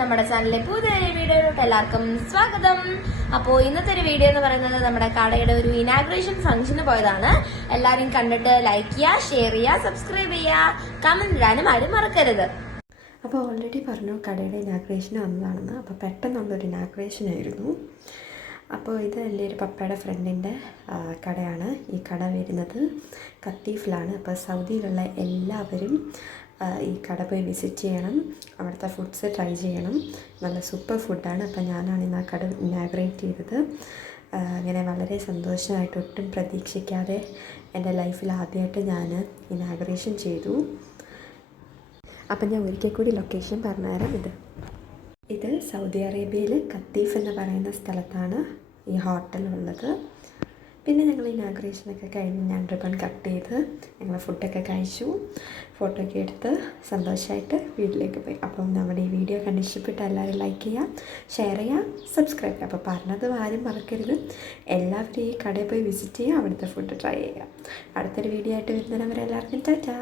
നമ്മുടെ ചാനലിലെ പുതിയൊരു വീഡിയോയിലോട്ട് എല്ലാവർക്കും സ്വാഗതം. അപ്പോൾ ഇന്നത്തെ ഒരു വീഡിയോ എന്ന് പറയുന്നത് നമ്മുടെ കടയുടെ ഒരു ഇനാഗ്രേഷൻ ഫംഗ്ഷന് പോയതാണ്. എല്ലാവരും കണ്ടിട്ട് ലൈക്ക് ചെയ്യുക, ഷെയർ ചെയ്യുക, സബ്സ്ക്രൈബ് ചെയ്യുക, കമന്റ് ഇടാനും ആരും മറക്കരുത്. അപ്പോൾ ഓൾറെഡി പറഞ്ഞു കടയുടെ ഇനാഗ്രേഷൻ വന്നതാണെന്ന്. അപ്പോൾ പെട്ടെന്നുള്ളൊരു ഇനാഗ്രേഷൻ ആയിരുന്നു. അപ്പോൾ ഇത് എൻ്റെ ഒരു പപ്പയുടെ ഫ്രണ്ടിൻ്റെ കടയാണ്. ഈ കട വരുന്നത് കത്തീഫിലാണ്. അപ്പോൾ സൗദിയിലുള്ള എല്ലാവരും ഈ കട പോയി വിസിറ്റ് ചെയ്യണം, അവിടുത്തെ ഫുഡ്സ് ട്രൈ ചെയ്യണം. നല്ല സൂപ്പർ ഫുഡാണ്. അപ്പോൾ ഞാനാണ് ഇന്ന് ആ കട ഇനാഗ്രേറ്റ് ചെയ്തത്. അങ്ങനെ വളരെ സന്തോഷമായിട്ട്, ഒട്ടും പ്രതീക്ഷിക്കാതെ എൻ്റെ ലൈഫിൽ ആദ്യമായിട്ട് ഞാൻ ഇനാഗ്രേഷൻ ചെയ്തു. അപ്പം ഞാൻ ഒരിക്കൽ കൂടി ലൊക്കേഷൻ പറഞ്ഞുതരാം. ഇത് സൗദി അറേബ്യയിൽ കത്തീഫ് എന്ന് പറയുന്ന സ്ഥലത്താണ് ഈ ഹോട്ടലുള്ളത്. പിന്നെ ഞങ്ങൾ ഇനാഗ്രേഷനൊക്കെ കഴിഞ്ഞ് ഞാൻ റിബൺ കട്ട് ചെയ്ത് ഞങ്ങൾ ഫുഡൊക്കെ കഴിച്ചു, ഫോട്ടോ ഒക്കെ എടുത്ത് സന്തോഷമായിട്ട് വീട്ടിലേക്ക് പോയി. അപ്പം നമ്മുടെ ഈ വീഡിയോ കണ്ട് ഇഷ്ടപ്പെട്ട എല്ലാവരും ലൈക്ക് ചെയ്യുക, ഷെയർ ചെയ്യുക, സബ്സ്ക്രൈബ് ചെയ്യുക. അപ്പോൾ പറഞ്ഞത് ആരും മറക്കരുത്. എല്ലാവരും ഈ കടയിൽ പോയി വിസിറ്റ് ചെയ്യുക, അവിടുത്തെ ഫുഡ് ട്രൈ ചെയ്യുക. അടുത്തൊരു വീഡിയോ ആയിട്ട് വരുന്നവരെ എല്ലാവർക്കും ടാറ്റാ.